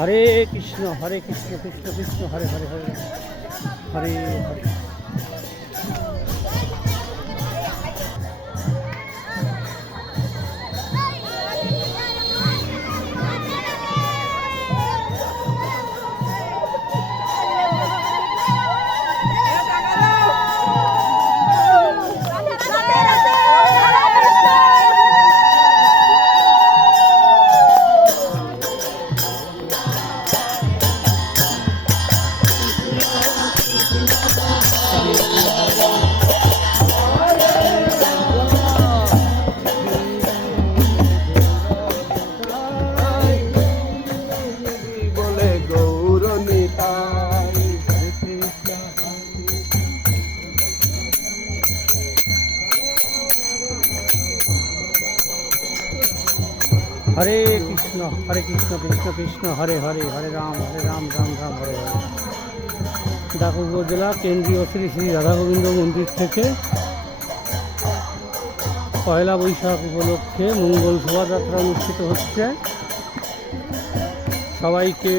হরে কৃষ্ণ কৃষ্ণ কৃষ্ণ হরে হরে হরে হরে হরে। হরে কৃষ্ণ কৃষ্ণ কৃষ্ণ হরে হরে হরে রাম রাম রাম হরে হরে। ডাকুর উপজেলা কেন্দ্রীয় শ্রী শ্রী রাধা গোবিন্দ মন্দির থেকে পয়লা বৈশাখ উপলক্ষে মঙ্গল শোভাযাত্রা অনুষ্ঠিত হচ্ছে। সবাইকে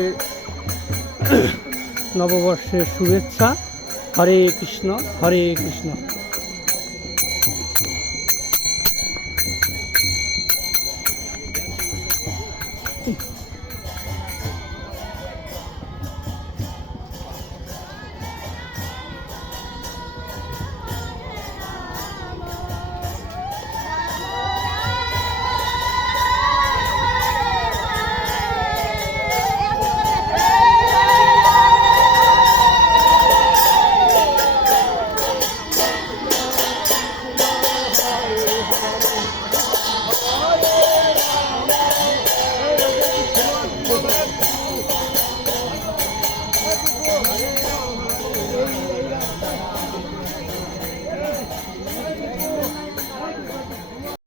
নববর্ষের শুভেচ্ছা। হরে কৃষ্ণ কৃষ্ণ।